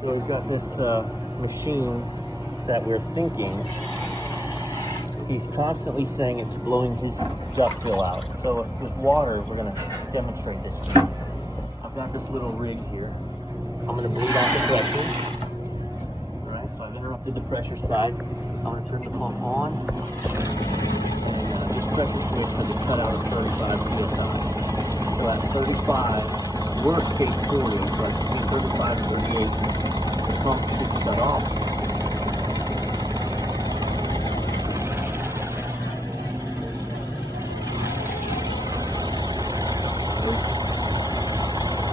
So we've got this machine that we're thinking, he's constantly saying it's blowing his ductbill out. So with water, we're going to demonstrate this. I've got this little rig here. I'm going to bleed out the pressure. Alright, so I've interrupted the pressure side. I'm going to turn the pump on. And this pressure switch has a cutout of 35 psi. So at 35, worst case 40, but between 35 and 38, the pump should shut off.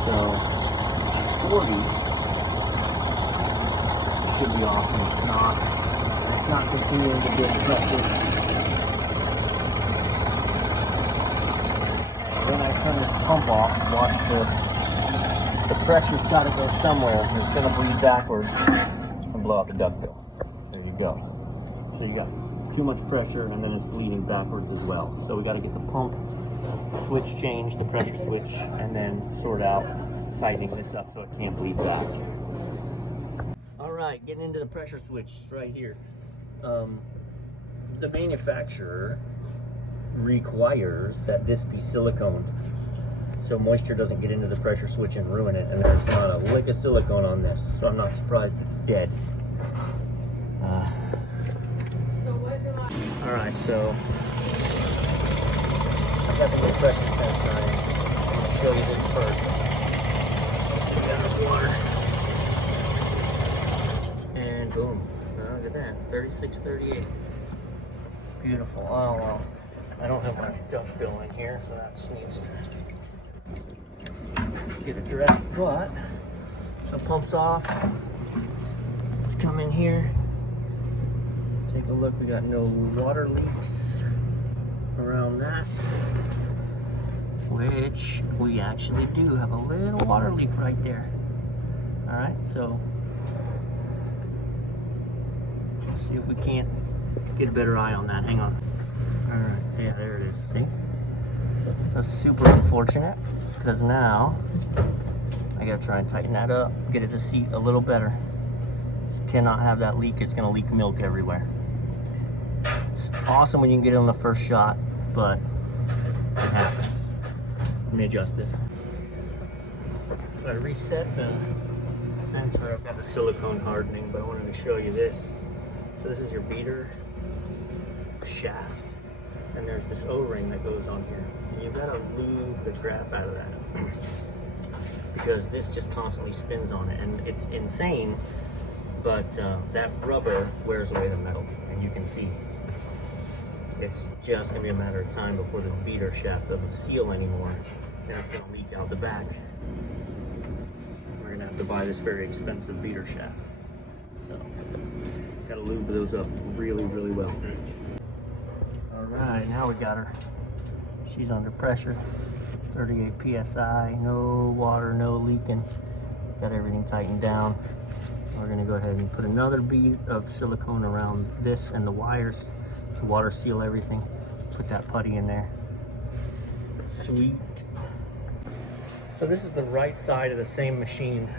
So 40 should be awesome. It's not continuing to build pressure. And when I turn this pump off, watch the pressure's got to go somewhere. It's going to bleed backwards and blow out the ductbill. There you go. So you got too much pressure and then it's bleeding backwards as well. So we got to get the pump switch changed, the pressure switch, and then sort out tightening this up so it can't bleed back. Alright, getting into the pressure switch right here. The manufacturer requires that this be siliconed so moisture doesn't get into the pressure switch and ruin it, and there's not a lick of silicone on this, so I'm not surprised it's dead. Alright, so I've got the new pressure sensor in. I'm going to show you this first. We got the water. And boom. Oh, look at that. 36, 38. Beautiful. Oh, well. I don't have my ductbill in here, so that needs to get addressed. But, so pump's off. Let's come in here. Take a look. We got no water leaks around that, which we actually do have a little water leak right there. All right, so let's see if we can't get a better eye on that. Hang on. All right, so yeah, there it is. See? So super unfortunate, because now I gotta try and tighten that up, get it to seat a little better. Just cannot have that leak. It's gonna leak milk everywhere. It's awesome when you can get it on the first shot, but it happens. Let me adjust this. So I reset the sensor. I've got the silicone hardening, but I wanted to show you this. So this is your beater shaft, and there's this O-ring that goes on here. And you've got to lube the crap out of that because this just constantly spins on it, and it's insane. But that rubber wears away the metal, and you can see it's just going to be a matter of time before this beater shaft doesn't seal anymore, and it's going to leak out the back. We're going to have to buy this very expensive beater shaft. So, got to lube those up really, really well. Alright, now we got her. She's under pressure. 38 psi, no water, no leaking. Got everything tightened down. We're going to go ahead and put another bead of silicone around this and the wires to water seal everything. Put that putty in there. Sweet. So this is the right side of the same machine.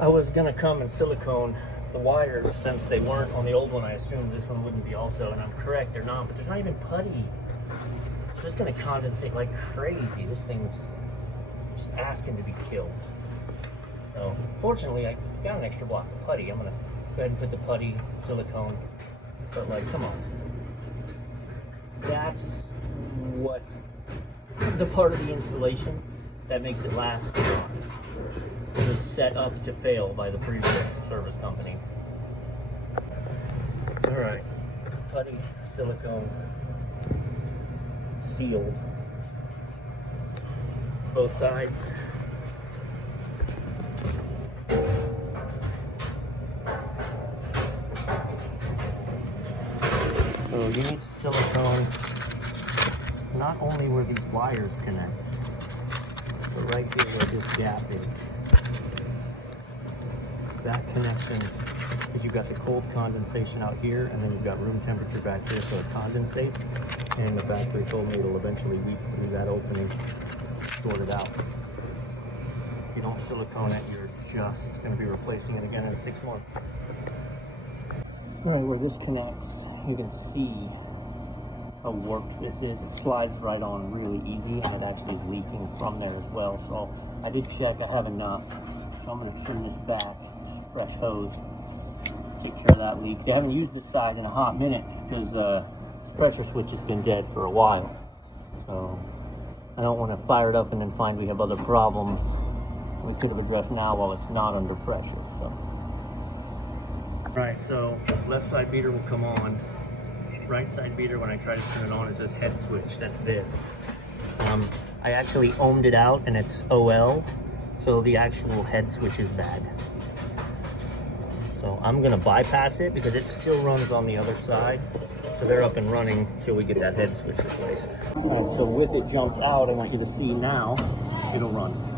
I was going to come and silicone the wires since they weren't on the old one. I assumed this one wouldn't be also, and I'm correct, they're not, but there's not even putty. It's just going to condensate like crazy. This thing's just asking to be killed. So fortunately I got an extra block of putty. I'm going to go ahead and put the putty, silicone, but like, come on. That's what the part of the installation that makes it last long. It was set up to fail by the previous service company. Alright, putty, silicone, sealed. Both sides. So you need silicone not only where these wires connect, but right here where this gap is. That connection, because you've got the cold condensation out here, and then you've got room temperature back here, so it condensates. And the factory told me it'll eventually leak through that opening, sort it out. If you don't silicone it, you're just going to be replacing it again in 6 months. Right where this connects, you can see how warped this is. It slides right on really easy, and it actually is leaking from there as well. So I did check, I have enough. So I'm going to trim this back, just fresh hose, take care of that leak. I haven't used this side in a hot minute because this pressure switch has been dead for a while. So I don't want to fire it up and then find we have other problems we could have addressed now while it's not under pressure. So, right, so left side beater will come on. Right side beater, when I try to turn it on, it says head switch. That's this. I actually ohmed it out, and it's OL, so the actual head switch is bad. So I'm gonna bypass it because it still runs on the other side. So they're up and running till we get that head switch replaced. All right, so with it jumped out, I want you to see now, it'll run.